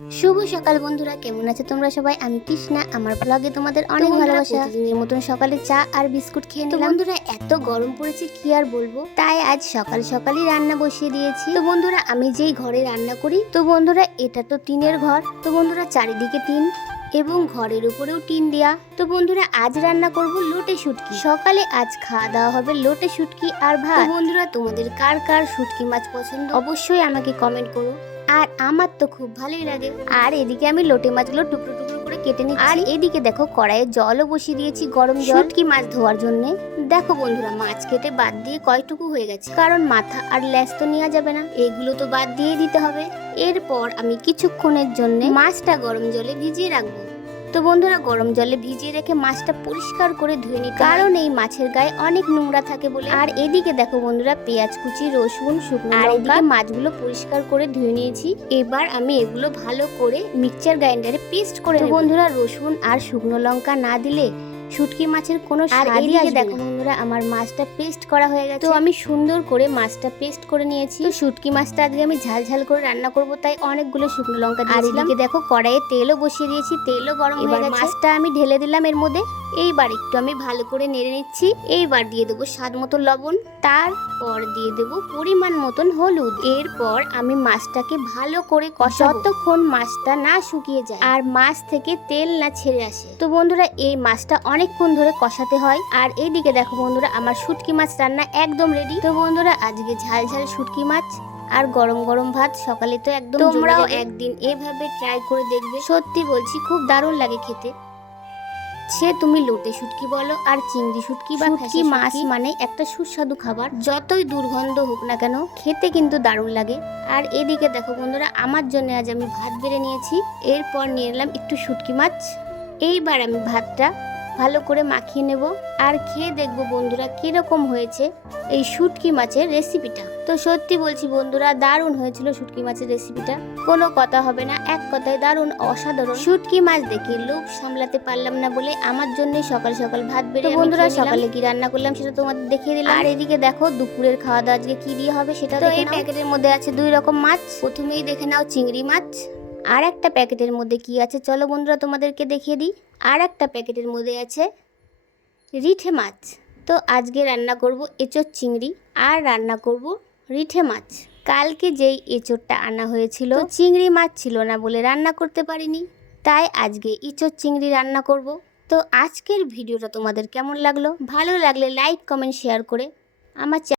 শুভ সকাল বন্ধুরা, কেমন আছো তোমরা সবাই? আমি কৃষ্ণা, আমার ব্লগে তোমাদের অনেক ভালোবাসা। প্রতিদিনের মতন সকালে চা আর বিস্কুট খেয়ে নিলাম। বন্ধুরা এত গরম পড়েছে কি আর বলবো, তাই আজ সকাল সকালই রান্না বসিয়ে দিয়েছি। তো বন্ধুরা আমি যেই ঘরে রান্না করি, তো বন্ধুরা এটা তো টিনের ঘর। তো বন্ধুরা চারিদিকে টিন এবং ঘরের উপরেও টিন দেয়া। তো বন্ধুরা আজ রান্না করব লোটে শুটকি। সকালে আজ খাওয়া দাওয়া হবে লোটে শুটকি আর ভাত। তো বন্ধুরা তোমাদের কার কার শুটকি মাছ পছন্দ অবশ্যই আমাকে কমেন্ট করো। আর আমার তো খুব ভালোই লাগে। আর এদিকে আমি লোটে মাছগুলো টুকরো টুকরো করে কেটে নিচ্ছি। আর এদিকে দেখো কড়াইয়ে জলও বসিয়ে দিয়েছি, গরম জল শুটকি মাছ ধোয়ার জন্য। দেখো বন্ধুরা মাছ কেটে বাদ দিয়ে কয়টুকু হয়ে গেছে, কারণ মাথা আর ল্যাস তো নেওয়া যাবে না, এগুলো তো বাদ দিয়ে দিতে হবে। এরপর আমি কিছুক্ষণের জন্য মাছটা গরম জলে ভিজিয়ে রাখবো। তো বন্ধুরা গরম জলে ভিজিয়ে রেখে মাছটা পরিষ্কার করে ধুয়ে নিতে, কারণ এই মাছের গায়ে অনেক নোংরা থাকে বলে। আর এদিকে দেখো বন্ধুরা পেঁয়াজ কুচি, রসুন, শুকনো লঙ্কা, এদিকে মাছগুলো পরিষ্কার করে ধুয়ে নিয়েছি। এবার আমি এগুলো ভালো করে মিক্সচার গ্রাইন্ডারে পেস্ট করে নেব। বন্ধুরা রসুন আর শুকনো লঙ্কা না দিলে শুটকি মাছের কোনো স্বাদই আসবে না। দেখো বন্ধুরা আমার মাছটা পেস্ট করা হয়ে গেছে। তো আমি সুন্দর করে মাছটা পেস্ট করে নিয়েছি। তো শুটকি মাছটা আজকে আমি ঝাল ঝাল করে রান্না করব, তাই অনেকগুলো শুকনো লঙ্কা দিয়েছিলাম। আর এদিকে দেখো কড়াইয়ে তেলও বসিয়ে দিয়েছি, তেলও গরম হয়ে গেছে। মাছটা আমি ঢেলে দিলাম এর মধ্যে। এইবার একটু আমি ভালো করে নেড়ে নিচ্ছি। এইবার দিয়ে দেবো স্বাদ মতো লবণ, তারপর দিয়ে দেবো পরিমাণ মতন হলুদ। এরপর আমি মাছটাকে ভালো করে কষাবো যতক্ষণ মাছটা না শুকিয়ে যায় আর মাছ থেকে তেল না ছেড়ে আসে। তো বন্ধুরা এই মাছটা অনেকক্ষণ ধরে কষাতে হয়। আর এইদিকে দেখো বন্ধুরা আমার শুটকি মাছ রান্না একদম রেডি। তো বন্ধুরা আজকে ঝাল ঝাল শুটকি মাছ আর গরম গরম ভাত সকালে তো একদম। তোমরাও একদিন এভাবে ট্রাই করে দেখবে, সত্যি বলছি খুব দারুণ লাগে খেতে। সে তুমি লোটে শুটকি বলো আর চিংড়ি শুটকি বা শুটকি মাছ মানে একটা সুস্বাদু খাবার। যতই দুর্গন্ধ হোক না কেন খেতে কিন্তু দারুণ লাগে। আর এদিকে দেখো বন্ধুরা আমার জন্য আজ আমি ভাত বেড়ে নিয়েছি। এরপর নিয়ে নিলাম একটু শুটকি মাছ। এইবার আমি ভাতটা ভালো করে মাখিয়ে নেব আর খেয়ে দেখবো বন্ধুরা কিরকম হয়েছে এই শুটকি মাছের রেসিপিটা। তো সত্যি বলছি বন্ধুরা দারুণ হয়েছিল শুটকি মাছের রেসিপিটা, কোনো কথা হবে না, এক কথায় দারুণ, অসাধারণ। শুটকি মাছ দেখে লোভ সামলাতে পারলাম না বলে আমার জন্য সকাল সকাল ভাত বেড়ে বন্ধুরা সকালে কি রান্না করলাম সেটা তোমাদের দেখিয়ে দিলাম। আর এদিকে দেখো দুপুরের খাওয়া দাওয়া আজকে কি দিয়ে হবে সেটা। তো এই প্যাকেটের মধ্যে আছে 2 রকম মাছ। প্রথমেই দেখে নাও চিংড়ি মাছ। আর একটা প্যাকেটের মধ্যে কি আছে চলো বন্ধুরা তোমাদেরকে দেখিয়ে দিই। আর একটা প্যাকেটের মধ্যে আছে রিঠে মাছ। তো আজকে রান্না করব এঁচোড় চিংড়ি আর রান্না করব রিঠে মাছ। কালকে যেই এঁচোড়টা আনা হয়েছিল চিংড়ি মাছ ছিল না বলে রান্না করতে পারিনি, তাই আজকে এঁচোড় চিংড়ি রান্না করব। তো আজকের ভিডিওটা তোমাদের কেমন লাগলো? ভালো লাগলে লাইক কমেন্ট শেয়ার করে আমার